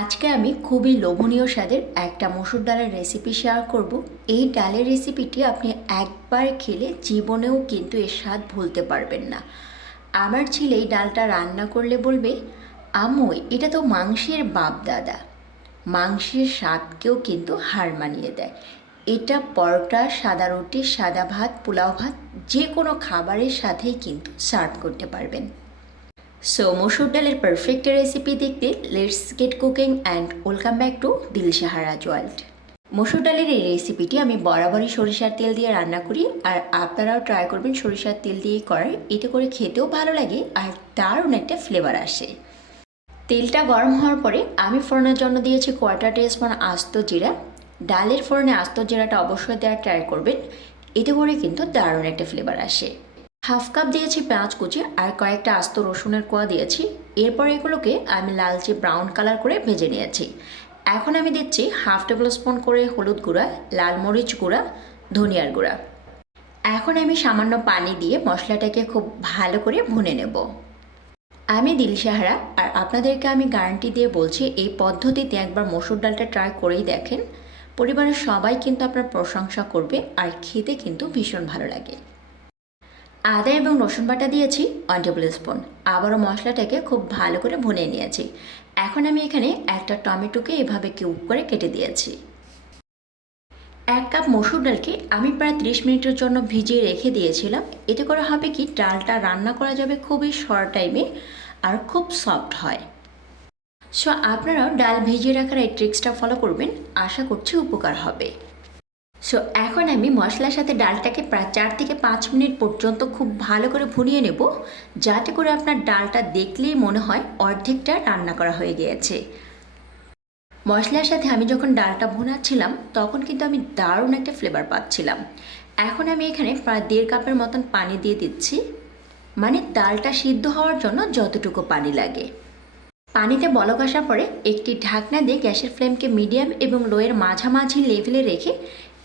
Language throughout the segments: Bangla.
আজকে আমি খুবই লোভনীয় স্বাদের একটা মসুর ডালের রেসিপি শেয়ার করব। এই ডালের রেসিপিটি আপনি একবার খেলে জীবনেও কিন্তু এর স্বাদ ভুলতে পারবেন না। আমার ছেলে এই ডালটা রান্না করলে বলবে, আম্মু, এটা তো মাংসের বাপ দাদা। মাংসের স্বাদকেও কিন্তু হার মানিয়ে দেয়। এটা পরোটা, সাদা রুটি, সাদা ভাত, পোলাও ভাত যে কোনো খাবারের সাথেই কিন্তু সার্ভ করতে পারবেন। সো মসুর ডালের পারফেক্ট রেসিপি দেখতে let's get cooking and welcome back to Dilshahara world মসুর ডালের এই রেসিপিটি আমি বরাবরই সরিষার তেল দিয়ে রান্না করি আর আপনারাও ট্রাই করবেন সরিষার তেল দিয়েই করার এতে করে খেতেও ভালো লাগে আর দারুণ একটা ফ্লেভার আসে। তেলটা গরম হওয়ার পরে আমি ফোড়নের জন্য দিয়েছি কোয়ার্টার টিস্পুন আস্ত জিরা। ডালের ফোড়নে আস্ত জিরাটা অবশ্যই দেওয়ার ট্রাই করবেন। এতে করে কিন্তু দারুণ একটা ফ্লেভার আসে। হাফ কাপ দিয়েছি পেঁয়াজ কুচি আর কয়েকটা আস্ত রসুনের কোয়া দিয়েছি। এরপর এগুলোকে আমি লালচে ব্রাউন কালার করে ভেজে নিয়েছি। এখন আমি দিচ্ছি হাফ টেবিল স্পুন করে হলুদ গুঁড়া, লাল মরিচ গুঁড়া, ধনিয়ার গুঁড়া। এখন আমি সামান্য পানি দিয়ে মশলাটাকে খুব ভালো করে ভুনে নেব। আমি দিলশাহারা আর আপনাদেরকে আমি গ্যারান্টি দিয়ে বলছি, এই পদ্ধতিতে একবার মসুর ডালটা ট্রাই করেই দেখেন। পরিবারের সবাই কিন্তু আপনার প্রশংসা করবে আর খেতে কিন্তু ভীষণ ভালো লাগে। আদা এবং রসুন বাটা দিয়েছি ওয়ান টেবিল স্পুন আবারও মশলাটাকে খুব ভালো করে ভুনে নিয়েছি। এখন আমি এখানে একটা টমেটোকে এভাবে কিউব করে কেটে দিয়েছি। এক কাপ মসুর ডালকে আমি প্রায় ত্রিশ মিনিটের জন্য ভিজিয়ে রেখে দিয়েছিলাম। এতে করে হবে কি, ডালটা রান্না করা যাবে খুবই শর্ট টাইমে আর খুব সফট হয়। সো আপনারাও ডাল ভিজিয়ে রাখার এই ট্রিক্সটা ফলো করবেন। আশা করছি উপকার হবে। সো এখন আমি মশলার সাথে ডালটাকে প্রায় চার থেকে পাঁচ মিনিট পর্যন্ত খুব ভালো করে ভুনিয়ে নেব, যাতে করে আপনার ডালটা দেখলেই মনে হয় অর্ধেকটা রান্না করা হয়ে গিয়েছে। মশলার সাথে আমি যখন ডালটা ভুনাচ্ছিলাম, তখন কিন্তু আমি দারুণ একটা ফ্লেভার পাচ্ছিলাম। এখন আমি এখানে প্রায় দেড় কাপের মতন পানি দিয়ে দিচ্ছি মানে ডালটা সিদ্ধ হওয়ার জন্য যতটুকু পানি লাগে। পানিতে বলক আসার পরে একটি ঢাকনা দিয়ে গ্যাসের ফ্লেমকে মিডিয়াম এবং লোয়ের মাঝামাঝি লেভেলে রেখে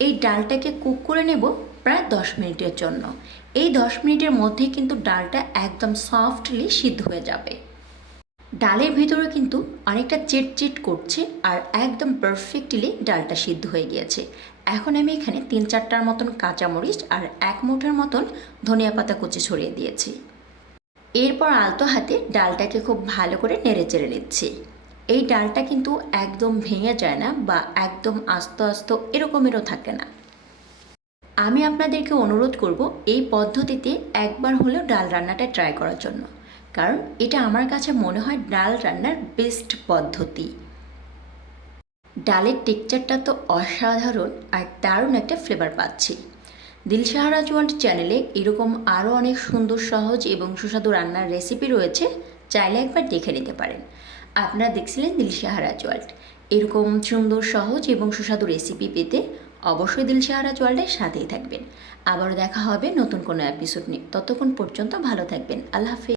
এই ডালটাকে কুক করে নেব প্রায় দশ মিনিটের জন্য। এই দশ মিনিটের মধ্যে কিন্তু ডালটা একদম সফটলি সিদ্ধ হয়ে যাবে। ডালের ভিতরে কিন্তু অনেকটা চিটচিট করছে আর একদম পারফেক্টলি ডালটা সিদ্ধ হয়ে গিয়েছে। এখন আমি এখানে তিন চারটার মতন কাঁচামরিচ আর এক মুঠের মতন ধনিয়া পাতা কুচি ছড়িয়ে দিয়েছি। এরপর আলতো হাতে ডালটাকে খুব ভালো করে নেড়ে চেড়ে নিচ্ছি। এই ডালটা কিন্তু একদম ভেঙে যায় না বা একদম আস্ত আস্ত এরকমেরও থাকে না। আমি আপনাদেরকে অনুরোধ করব এই পদ্ধতিতে একবার হলেও ডাল রান্নাটা ট্রাই করার জন্য। কারণ এটা আমার কাছে মনে হয় ডাল রান্নার বেস্ট পদ্ধতি। ডালের টেক্সচারটা তো অসাধারণ আর দারুণ একটা ফ্লেভার পাচ্ছি। দিলশাহারা ওয়ার্ল্ড চ্যানেলে এরকম আরও অনেক সুন্দর, সহজ এবং সুস্বাদু রান্নার রেসিপি রয়েছে। চাইলে একবার দেখে নিতে পারেন। আপনারা দেখছিলেন দিলশাহারা জোয়াল্ট। এরকম সুন্দর, সহজ এবং সুস্বাদু রেসিপি পেতে অবশ্যই দিলশাহারা জোয়াল্টের সাথেই থাকবেন। আবারও দেখা হবে নতুন কোনো এপিসোড নিয়ে। ততক্ষণ পর্যন্ত ভালো থাকবেন। আল্লাহ হাফিজ।